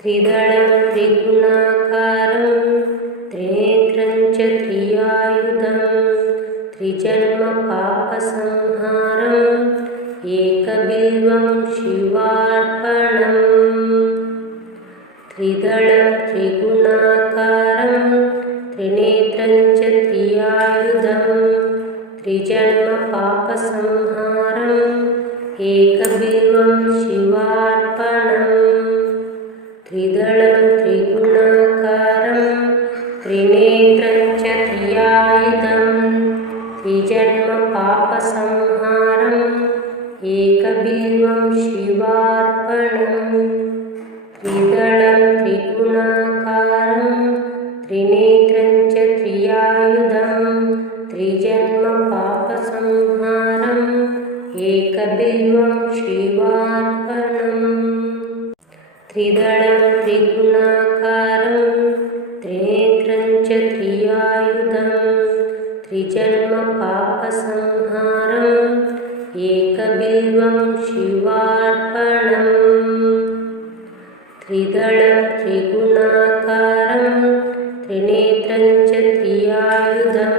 त्रिदलं त्रिगुणाकारं त्रिनेत्रं च त्रियायुधं त्रिजन्मपापसंहारम् एकबिल्वं शिवार्पणम्। त्रिदलं त्रिगुणाकारं त्रिनेत्रं च त्रियायुधं त्रिजन्मपापसंहारम् एकबिल्वं शिवार्पणम्। त्रिदलं त्रिगुणाकारं त्रिनेत्रं च त्रियायुधं त्रिजन्मपापसंहारम् एकबिल्वं शिवार्पणम्। त्रिदलं त्रिगुणाकारं त्रिनेत्रं च त्रियायुधं त्रिजन्मपापसंहारम् एकबिल्वं शिवार्पणम्। त्रिदलं त्रिगुणाकारं त्रिनेत्रं च त्रियायुधं त्रिजन्मपापसंहारम् एकबिल्वं शिवार्पणम्। त्रिदलं त्रिगुणाकारं त्रिनेत्रं च त्रियायुधं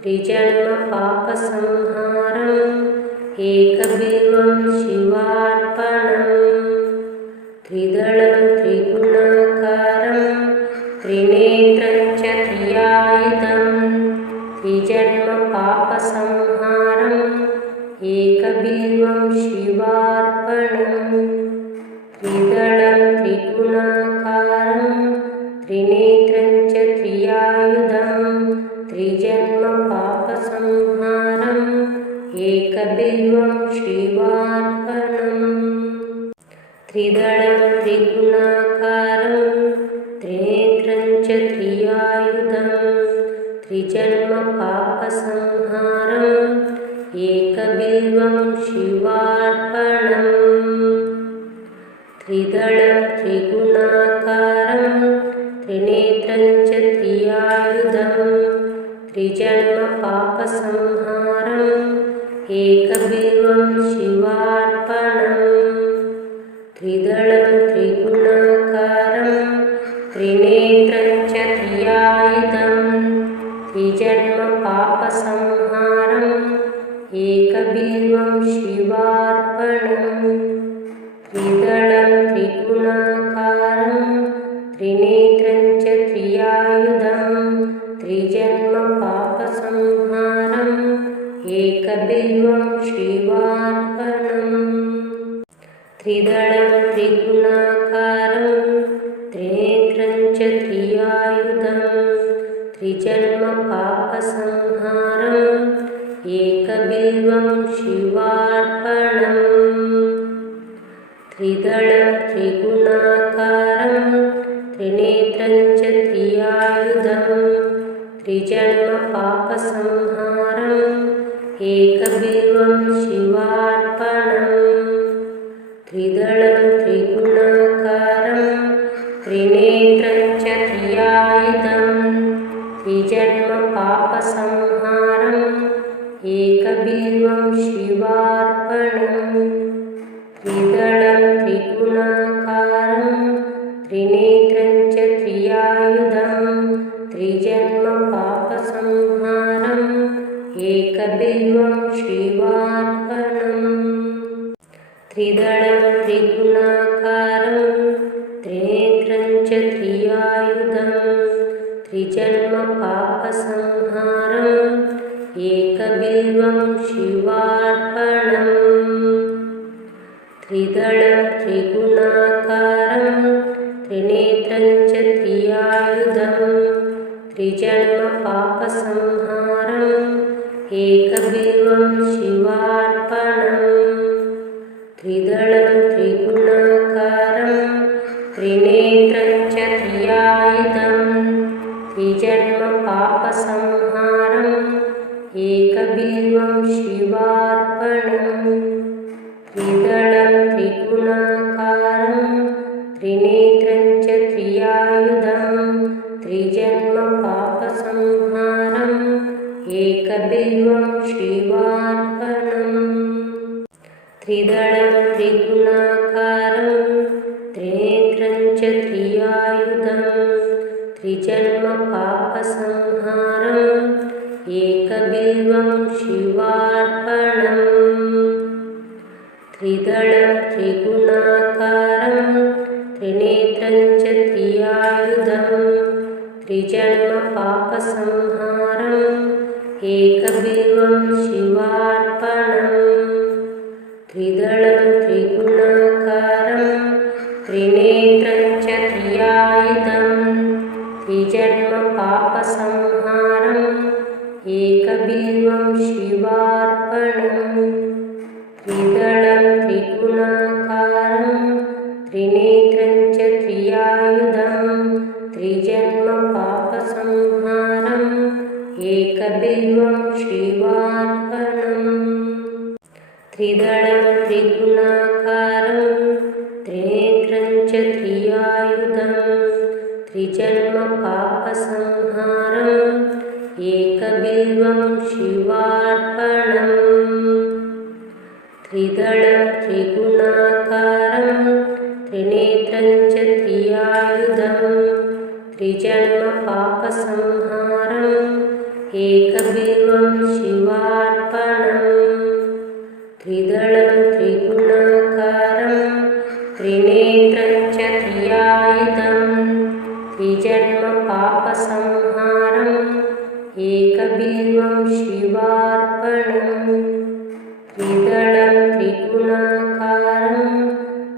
त्रिजन्मपापसंहारम् एकबिल्वं शिवार्पणम्। त्रिदलं त्रिगुणाकारं त्रिनेत्रं च त्रियायुधं त्रिजन्मपापसंहारम् एकबिल्वं शिवार्पणम्। त्रिदलं त्रिगुणाकारं त्रिनेत्रं च त्रियायुधं त्रिजन्मपापसंहारम् एकबिल्वं शिवार्पणम्। त्रिदलं त्रिगुणाकारं त्रिनेत्रं च त्रियायुधं त्रिजन्मपापसंहारम् एकबिल्वं शिवार्पणम्। त्रिदलं त्रिगुणाकारं त्रिनेत्रं च त्रियायुधं त्रिजन्मपापसंहारम् एकबिल्वं शिवार्पणम्। त्रिदलं त्रिगुणाकारं त्रिनेत्रं च त्रियायुधं त्रिजन्मपापसंहारम् एकबिल्वं शिवार्पणम्। त्रिदलं त्रिगुणाकारं त्रिनेत्रं च त्रियायुधं त्रिजन्मपापसंहारम् एकबिल्वं शिवार्पणम्। त्रिदलं त्रिगुणाकारं त्रिनेत्रं च त्रियायुधं त्रिजन्मपापसंहारम् एकबिल्वं शिवार्पणम्। त्रिदलं त्रिगुणाकारं त्रिनेत्रं च त्रियायुधं त्रिजन्मपापसंहारम् एकबिल्वं शिवार्पणम्। त्रिदलं त्रिगुणाकारं त्रिनेत्रं च त्रियायुधं त्रिजन्मपापसंहारम् एकबिल्वं शिवार्पणम्। त्रिदलं त्रिगुणाकारं त्रिनेत्रं च त्रियायुधं त्रिजन्मपापसंहारम् एकबिल्वं शिवार्पणम्। त्रिदलं त्रिगुणाकारं त्रिनेत्रं च त्रियायुधं त्रिजन्मपापसंहारम् एकबिल्वं शिवार्पणम्। त्रिदलं त्रिगुणाकारं त्रिनेत्रं च त्रियायुधं त्रिजन्मपापसंहारम् एकबिल्वं शिवार्पणम्। त्रिदलं त्रिगुणाकारं त्रिनेत्रं च त्रियायुधं त्रिजन्मपापसंहारम् एकबिल्वं शिवार्पणम्। त्रिदलं त्रिगुणाकारं त्रिनेत्रं च त्रियायुधं त्रिजन्मपापसंहारम् एकबिल्वं शिवार्पणम्। त्रिदलं त्रिगुणाकारं त्रिनेत्रं च त्रियायुधं त्रिजन्मपापसंहारम् एकबिल्वं शिवार्पणम् त्रिदलं त्रिगुणाकारं त्रिनेत्रं च त्रियायुधं त्रिजन्मपापसंहारम् एकबिल्वं शिवार्पणम् त्रिदलं त्रिगुणाकारं त्रिनेत्रं च त्रियायुधं त्रिजन्मपापसंहारम् एकबिल्वं शिवार्पणम् त्रिदलं त्रिगुणाकारं त्रिनेत्रं च त्रियायुधं त्रिजन्मपापसंहारम् एकबिल्वं शिवार्पणम् त्रिदलं त्रिगुणाकारं त्रिनेत्रं च त्रियायुधं त्रिजन्मपापसंहारम् एकबिल्वं शिवार्पणम् त्रिदलं त्रिगुणाकारं त्रिनेत्रं च त्रियायुधं त्रिजन्मपापसंहारम् एकबिल्वं शिवार्पणम् त्रिदलं त्रिगुणाकारं त्रिनेत्रं च त्रियायुधं त्रिजन्मपापसंहारम् एकबिल्वं शिवार्पणम् त्रिदलं त्रिगुणाकारं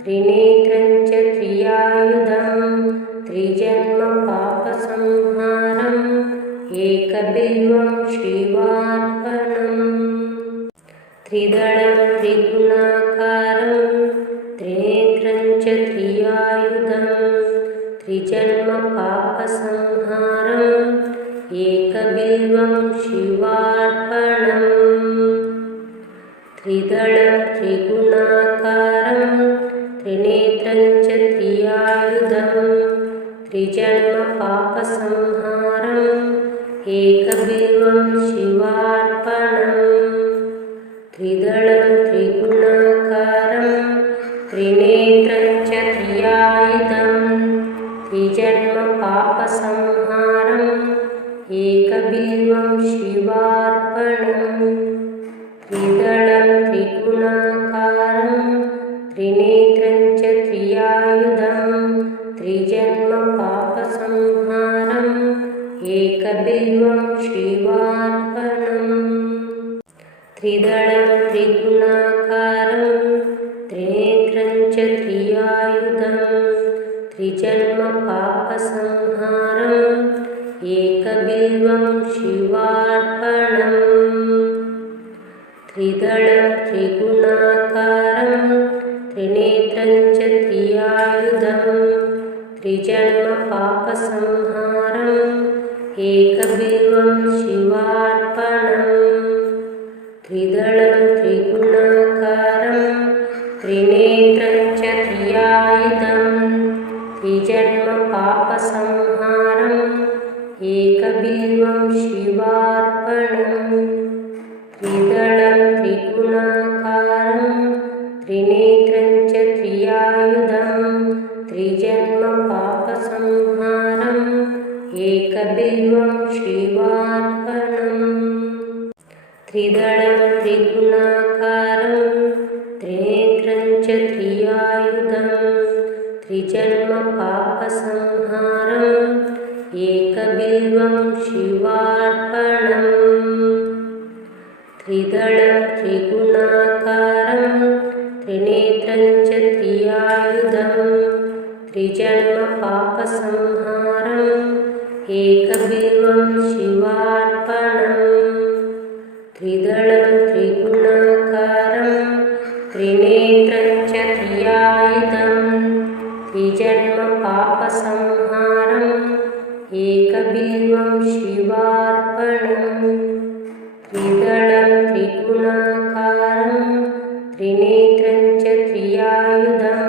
त्रिनेत्रं च त्रियायुधं त्रिजन्मपापसंहारम् एकबिल्वं शिवार्पणम् त्रिदलं त्रिगुणाकारं त्रिनेत्रं च त्रियायुधं त्रिजन्मपापसंहारम् एकबिल्वं शिवार्पणम् त्रिदलं त्रिगुणाकारं त्रिनेत्रं च त्रियायुधं त्रिजन्मपापसंहारम् एकबिल्वं शिवार्पणम् त्रिदलं त्रिगुणाकारं त्रिनेत्रं च त्रियायुधं त्रिजन्मपापसंहारम् एकबिल्वं शिवार्पणम् त्रिदलं त्रिगुणाकारं त्रिनेत्रं च त्रियायुधं त्रिजन्मपापसंहारम् एकबिल्वं शिवार्पणम् त्रिदलं त्रिगुणाकारं त्रिनेत्रं च त्रियायुधं त्रिजन्मपापसंहारम् एकबिल्वं शिवार्पणम् त्रिदलं त्रिगुणाकारं त्रिनेत्रं च त्रियायुधं त्रिजन्मपापसंहारम् एकबिल्वं शिवार्पणम् त्रिदलं त्रिगुणाकारं त्रिनेत्रं च त्रियायुधं त्रिजन्मपापसंहारम् एकबिल्वं शिवार्पणम् त्रिदलं त्रिगुणाकारं त्रिनेत्रं च त्रियायुधं त्रिजन्मपापसंहारम् एकबिल्वं शिवार्पणम् त्रिदलं त्रिगुणाकारं त्रिनेत्रं च त्रियायुधं त्रिजन्मपापसंहारम् एकबिल्वं शिवार्पणम् त्रिदलं त्रिगुणाकारं त्रिनेत्रं च त्रियायुधं त्रिजन्मपापसंहारम् एकबिल्वं शिवार्पणम् त्रिदलं त्रिगुणाकारं त्रिनेत्रं च त्रियायुधं त्रिजन्मपापसंहारम् एकबिल्वं शिवार्पणम् त्रिदलं त्रिगुणाकारं त्रिनेत्रं च त्रियायुधं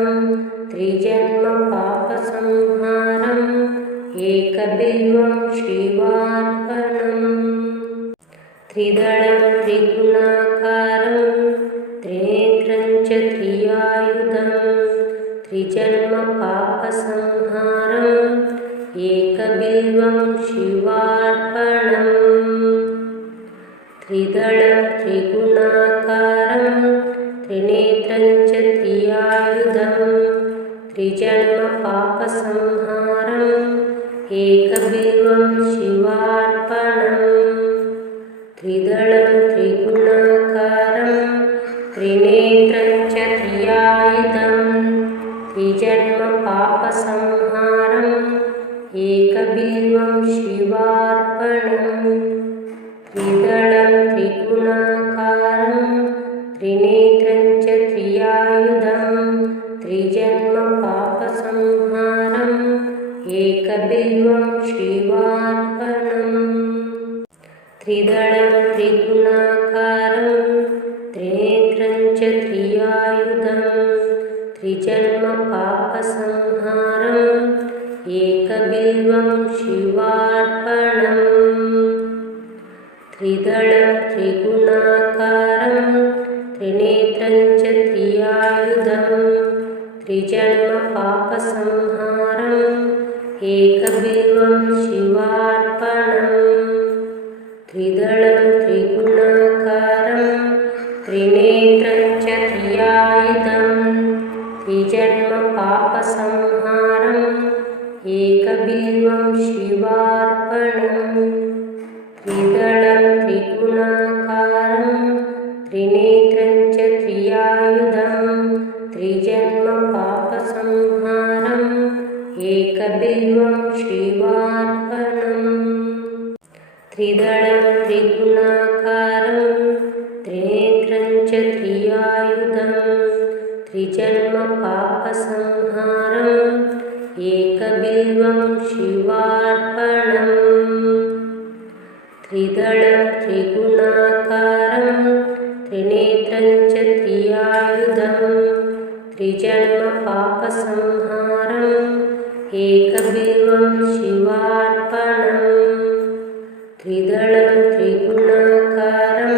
त्रिजन्मपापसंहारम् एकबिल्वं शिवार्पणम् त्रिदलं त्रिगुणाकारं त्रिनेत्रं च त्रियायुधं त्रिजन्म पापसंहारम् एकबिल्वं शिवार्पणम् त्रिदलं त्रिगुणाकारं त्रिनेत्रं च त्रियायुधं त्रिजन्म पापसंहारम् एकबिल्वं शिवार्पणम् त्रिदलं त्रिगुणाकारं त्रिनेत्रं च त्रियायुधं त्रिजन्म पापसंहारम् एकबिल्वं शिवार्पणम् त्रिदलं त्रिगुणाकारं त्रिनेत्रं च त्रियायुधं त्रिजन्म पापसंहारम् एकबिल्वं शिवार्पणम् त्रिदलं त्रिगुणाकारं त्रिनेत्रं च त्रियायुधं त्रिजन्म पापसंहारम् एकबिल्वं शिवार्पणम् त्रिदलं त्रिगुणाकारं त्रिनेत्रं च त्रियायुधं त्रिजन्म पापसंहारम् एकबिल्वं शिवार्पणम् त्रिदलं त्रिगुणाकारं त्रिनेत्रं च त्रियायुधं त्रिजन्म पापसंहारम् एकबिल्वं शिवार्पणम् त्रिदलं त्रिगुणाकारं त्रिनेत्रं च त्रियायुधं त्रिजन्म पापसंहारम् एकबिल्वं शिवार्पणम् त्रिदलं त्रिगुणाकारं त्रिनेत्रं च त्रियायुधं त्रिजन्म पापसंहारम् एकबिल्वं शिवार्पणम् त्रिदलं त्रिगुणाकारं त्रिनेत्रं च त्रियायुधं त्रिजन्म पापसंहारम् एकबिल्वं शिवार्पणम् त्रिदलं त्रिगुणाकारं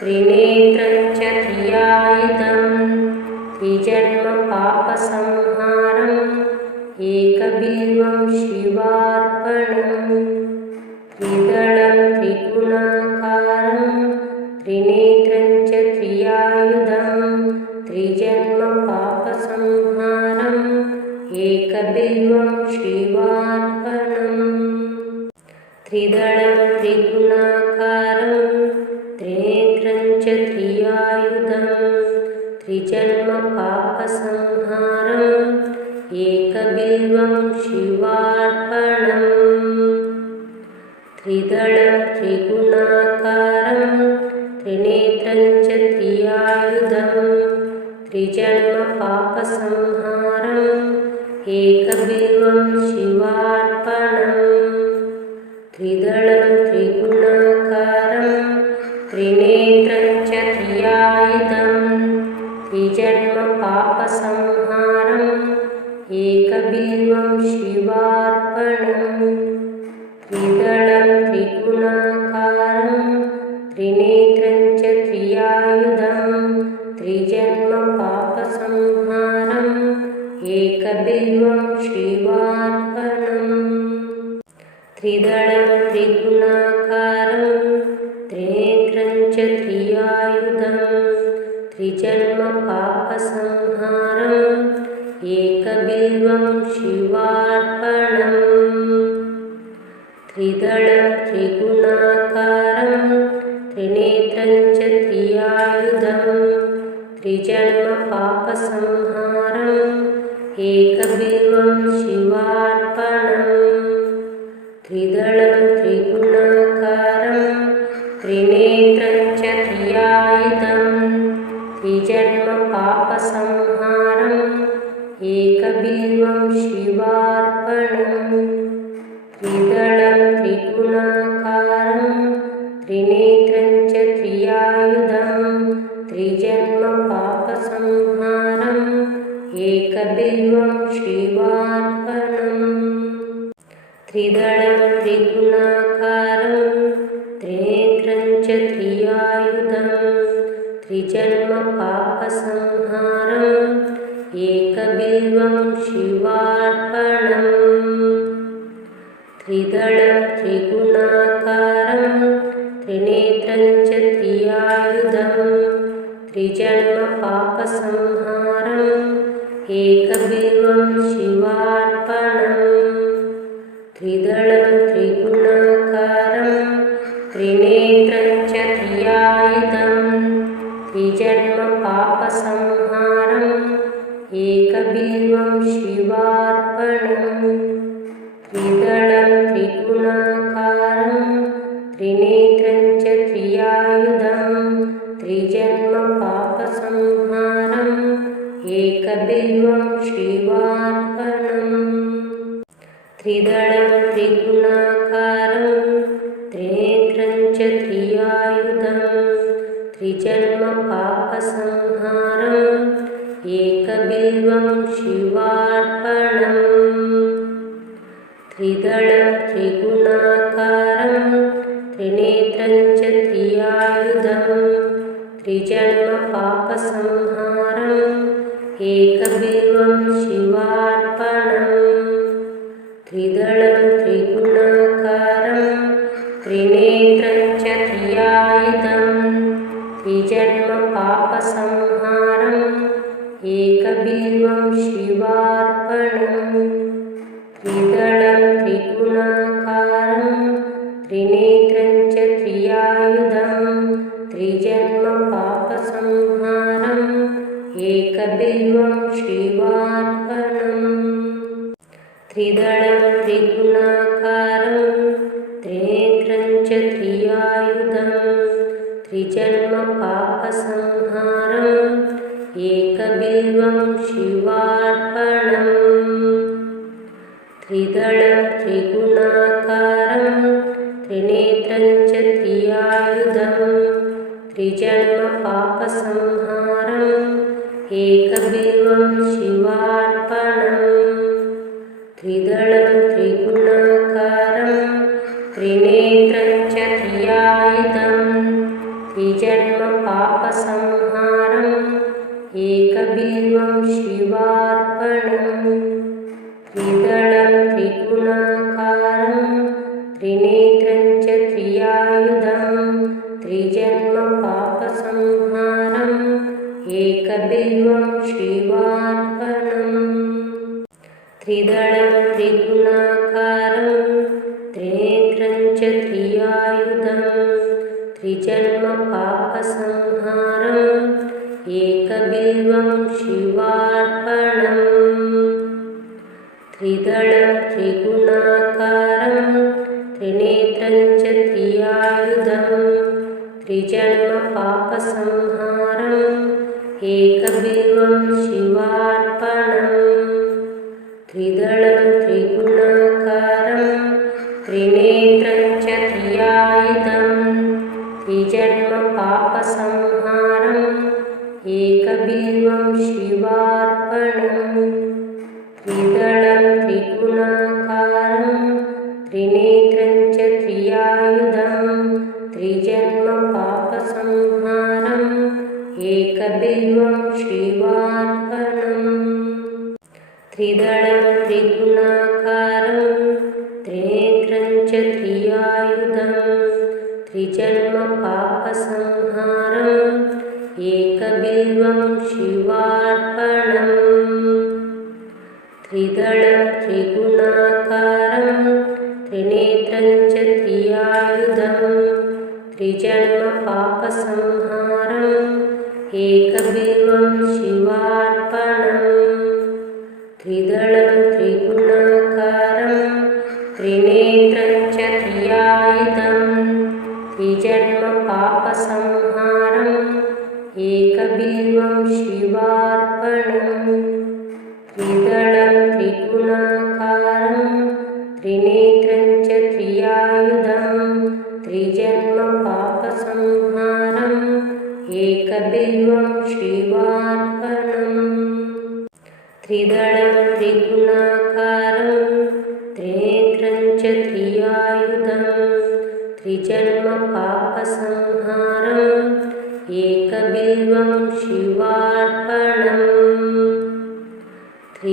त्रिनेत्रं च त्रियायुधं त्रिजन्म पापसंहारम् एकबिल्वं शिवार्पणम् त्रिदलं त्रिगुणाकारं त्रिनेत्रं च त्रियायुधं त्रिजन्म पापसंहारम् एकबिल्वं शिवार्पणम् त्रिदलं त्रिगुणाकारं त्रिनेत्रं च त्रियायुधं त्रिजन्म पापसंहारम् एकबिल्वं शिवार्पणम् त्रिदलं त्रिगुणाकारं त्रिनेत्रं च त्रियायुधं त्रिजन्म पापसंहारम् एकबिल्वं शिवार्पणम् त्रिदलं त्रिगुणाकारं त्रिनेत्रं च त्रियायुधं त्रिजन्म पापसंहारम् एकबिल्वं शिवार्पणम् त्रिदलं त्रिगुणाकारं त्रिनेत्रं च त्रियायुधं त्रिजन्म पापसंहारम् एकबिल्वं शिवार्पणम् त्रिदलं त्रिगुणाकारं त्रिनेत्रं च त्रियायुधं त्रिजन्म पापसंहारम् एकबिल्वं शिवार्पणम् त्रिदलं त्रिगुणाकारं त्रिनेत्रं च त्रियायुधं त्रिजन्म पापसंहारम् एकबिल्वं शिवार्पणम् त्रिदलं त्रिगुणाकारं त्रिनेत्रं च त्रियायुधं त्रिजन्म पापसंहारम् एकबिल्वं शिवार्पणम् त्रिदलं त्रिगुणाकारं त्रिनेत्रं च त्रियायुधं त्रिजन्म पापसंहारम् एकबिल्वं शिवार्पणम् त्रिदलं त्रिगुणाकारं त्रिनेत्रं च त्रियायुधं त्रिजन्म पापसंहारम् एकबिल्वं शिवार्पणम् त्रिदलं त्रिगुणाकारं त्रिनेत्रं च त्रियायुधं त्रिजन्मपापसंहारम् एकबिल्वं शिवार्पणम् त्रिदलं त्रिगुणाकारं त्रिनेत्रं च त्रियायुधं त्रिजन्मपापसंहारम् एकबिल्वं शिवार्पणम् त्रिदलं त्रिगुणाकारं त्रिनेत्रं च त्रियायुधं त्रिजन्मपापसंहारम् एकबिल्वं शिवार्पणम् त्रिदलं त्रिगुणाकारं त्रिनेत्रं च त्रियायुधं त्रिजन्मपापसंहारम् एकबिल्वं शिवार्पणम् त्रिदलं त्रिगुणाकारं त्रिनेत्रं च त्रियायुधं त्रिजन्मपापसंहारम् एकबिल्वं शिवार्पणम् त्रिदलं त्रिगुणाकारं त्रिनेत्रं च त्रियायुधं त्रिजन्मपापसंहारम् एकबिल्वं शिवार्पणम् त्रिदलं त्रिगुणाकारं त्रिनेत्रं च त्रियायुधं त्रिजन्मपापसंहारम् एकबिल्वं शिवार्पणम् त्रिदलं त्रिगुणाकारं त्रिनेत्रं च त्रियायुधं त्रिजन्मपापसंहारम् एकबिल्वं शिवार्पणम् त्रिदलं त्रिगुणाकारं त्रिनेत्रं च त्रियायुधं त्रिजन्मपापसंहारम् एकबिल्वं शिवार्पणम् त्रिदलं त्रिगुणाकारं त्रिनेत्रं च त्रियायुधं त्रिजन्मपापसंहारम् एकबिल्वं शिवार्पणम् त्रिदलं त्रिगुणाकारं त्रिनेत्रं च त्रियायुधं त्रिजन्मपापसंहारम् एकबिल्वं शिवार्पणम् त्रिदलं त्रिगुणाकारं त्रिनेत्रं च त्रियायुधं त्रिजन्मपापसंहारम् एकबिल्वं शिवार्पणम् त्रिदलं त्रिगुणाकारं त्रिनेत्रं च त्रियायुधं त्रिजन्मपापसंहारम् एकबिल्वं शिवार्पणम् त्रिदलं त्रिगुणाकारं त्रिनेत्रं च त्रियायुधं त्रिजन्मपापसंहारम् एकबिल्वं शिवार्पणम् त्रिदलं त्रिगुणाकारं त्रिनेत्रं च त्रियायुधं त्रिजन्मपापसंहारम् एकबिल्वं शिवार्पणम् त्रिदलं त्रिगुणाकारं त्रिनेत्रं च त्रियायुधं त्रिजन्मपापसंहारम् एकबिल्वं शिवार्पणम् त्रिदलं त्रिगुणाकारं त्रिनेत्रं च त्रियायुधं त्रिजन्मपापसंहारम् एकबिल्वं शिवार्पणम् त्रिदलं त्रिगुणाकारं त्रिनेत्रं च त्रियायुधं त्रिजन्मपापसंहारम् एकबिल्वं शिवार्पणम् त्रिदलं त्रिगुणाकारं त्रिनेत्रं च त्रियायुधं त्रिजन्मपापसंहारम् एकबिल्वं शिवार्पणम् त्रिदलं त्रिगुणाकारं त्रिनेत्रं च त्रियायुधं त्रिजन्मपापसंहारम् एकबिल्वं शिवार्पणम्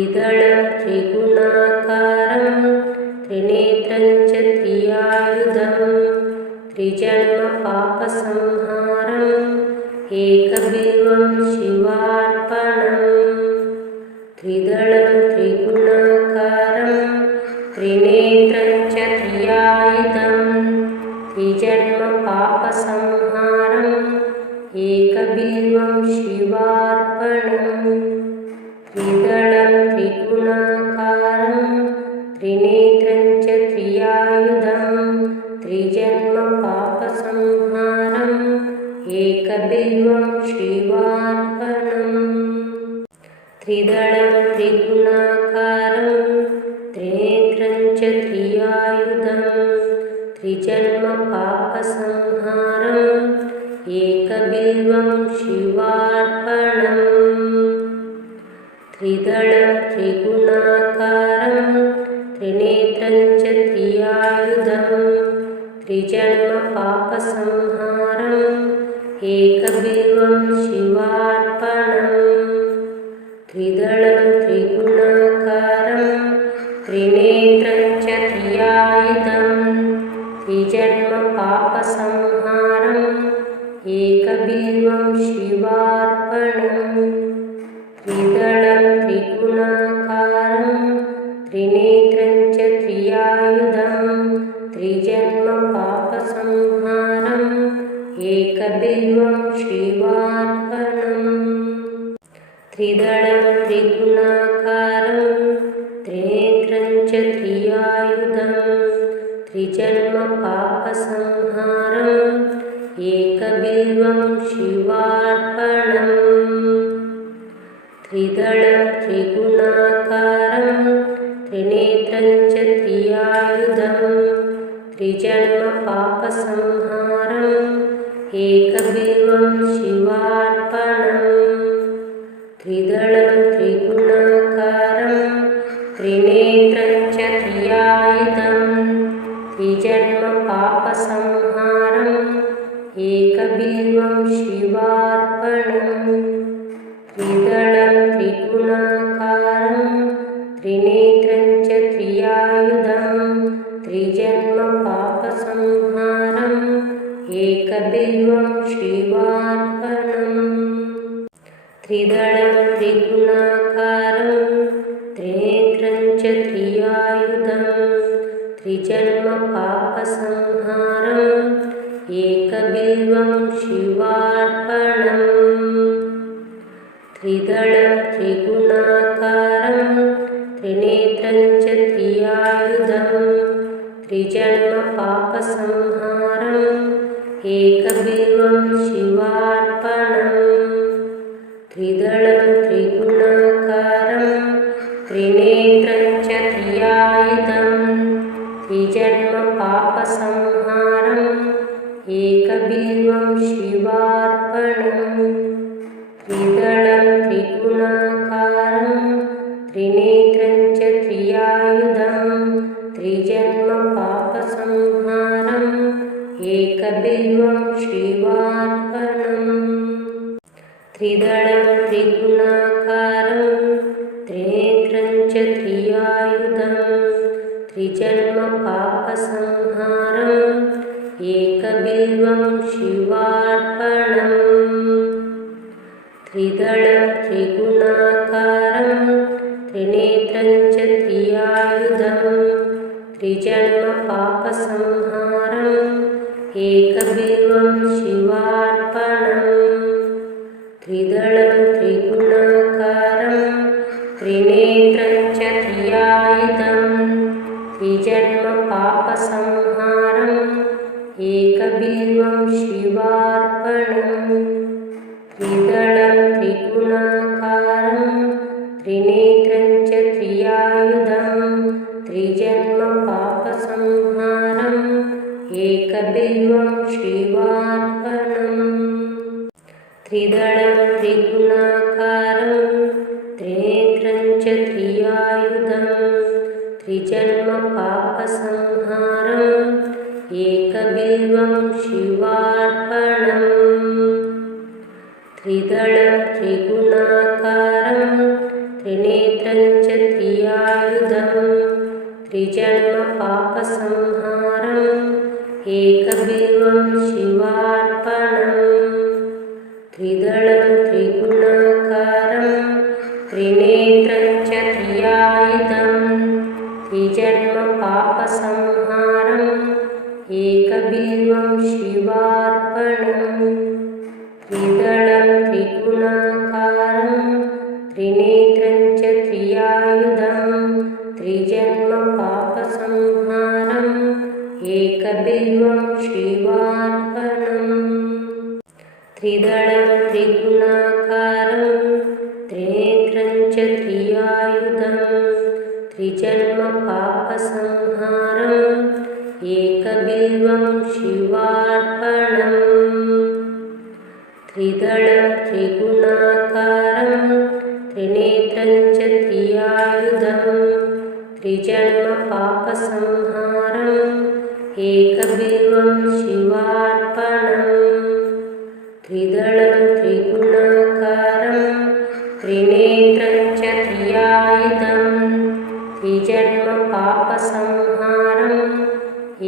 त्रिदलं त्रिगुणाकारं त्रिनेत्रं च त्रियायुधं त्रिजन्मपापसंहारम् एकबिल्वं शिवार्पणम् त्रिदलं त्रिगुणाकारं त्रिनेत्रं च त्रियायुधं त्रिजन्मपापसंहारम् एकबिल्वं शिवार्पणम् त्रिदलं त्रिगुणाकारं त्रिनेत्रं च त्रियायुधं त्रिजन्मपापसंहारम् एकबिल्वं शिवार्पणम् त्रिदलं त्रिगुणाकारं त्रिनेत्रं च त्रियायुधं त्रिजन्मपापसंहारम् एकबिल्वं शिवार्पणम् त्रिदलं त्रिगुणाकारं त्रिनेत्रं च त्रियायुधं त्रिजन्मपापसंहारम् एकबिल्वं शिवार्पणम् त्रिदलं त्रिगुणाकारं त्रिनेत्रं च त्रियायुधं त्रिजन्मपापसंहारम् एकबिल्वं शिवार्पणम् त्रिदलं त्रिगुणाकारं त्रिनेत्रं च त्रियायुधं त्रिजन्मपापसंहारम् एकबिल्वं शिवार्पणम् त्रिदलं त्रिगुणाकारं त्रिनेत्रं च त्रियायुधं त्रिजन्मपापसंहारम् एकबिल्वं शिवार्पणम् त्रिदलं त्रिगुणाकारं त्रिनेत्रं च त्रियायुधं त्रिजन्मपापसंहारम् एकबिल्वं शिवार्पणम् त्रिदलं त्रिगुणाकारं त्रिनेत्रं च त्रियायुधं त्रिजन्मपापसंहारम् एकबिल्वं शिवार्पणम् त्रिदलं त्रिगुणाकारं त्रिनेत्रं च त्रियायुधं त्रिजन्मपापसंहारम् एकबिल्वं शिवार्पणम् त्रिदलं त्रिगुणाकारं त्रिनेत्रं च त्रियायुधं त्रिजन्मपापसंहारम् एकबिल्वं शिवार्पणम् त्रिदलं त्रिगुणाकारं त्रिनेत्रं च त्रियायुधं त्रिजन्मपापसंहारम् एकबिल्वं शिवार्पणम् त्रिदलं त्रिगुणाकारं त्रिनेत्रं च त्रियायुधं त्रिजन्मपापसंहारम् एकबिल्वं शिवार्पणम् त्रिदलं त्रिगुणाकारं त्रिनेत्रं च त्रियायुधं त्रिजन्मपापसंहारम् एकबिल्वं शिवार्पणम् त्रिदलं त्रिगुणाकारं त्रिनेत्रं च त्रियायुधं त्रिजन्मपापसंहारम् एकबिल्वं शिवार्पणम् त्रिदलं त्रिगुणाकारं त्रिनेत्रं च त्रियायुधं त्रिजन्मपापसंहारम् एकबिल्वं शिवार्पणम् त्रिदलं त्रिगुणाकारं त्रिनेत्रं च त्रियायुधं त्रिजन्मपापसंहारम् एकबिल्वं शिवार्पणम् त्रिदलं त्रिगुणाकारं त्रिनेत्रं च त्रियायुधं त्रिजन्मपापसंहारम् एकबिल्वं शिवार्पणम् त्रिदलं त्रिगुणाकारं त्रिनेत्रं च त्रियायुधं त्रिजन्मपापसंहारम् एकबिल्वं शिवार्पणम् त्रिदलं त्रिगुणाकारं त्रिनेत्रं च त्रिजन्मपापसंहारम् एकबिल्वं शिवार्पणम् त्रिदलं त्रिगुणाकारं त्रिनेत्रं च त्रियायुधं त्रिजन्मपापसंहारम् एकबिल्वं शिवार्पणम् त्रिदलं त्रिगुणाकारं त्रिनेत्रं च त्रियायुधं त्रिजन्मपापसंहारम् एकबिल्वं शिवार्पणम् त्रिदलं त्रिगुणाकारं त्रिनेत्रं च त्रियायुधं त्रिजन्मपापसंहारम् एकबिल्वं शिवार्पणम् त्रिदलं त्रिगुणाकारं त्रिनेत्रं च त्रियायुधं त्रिजन्मपापसंहारम् एकबिल्वं शिवार्पणम् त्रिदलं त्रिगुणाकारं त्रिनेत्रं च त्रियायुधं त्रिजन्मपापसंहारम्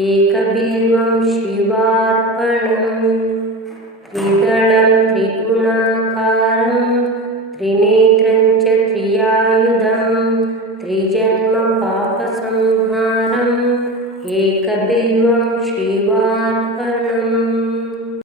एकबिल्वं शिवार्पणम् त्रिदलं त्रिगुणाकारं त्रिनेत्रं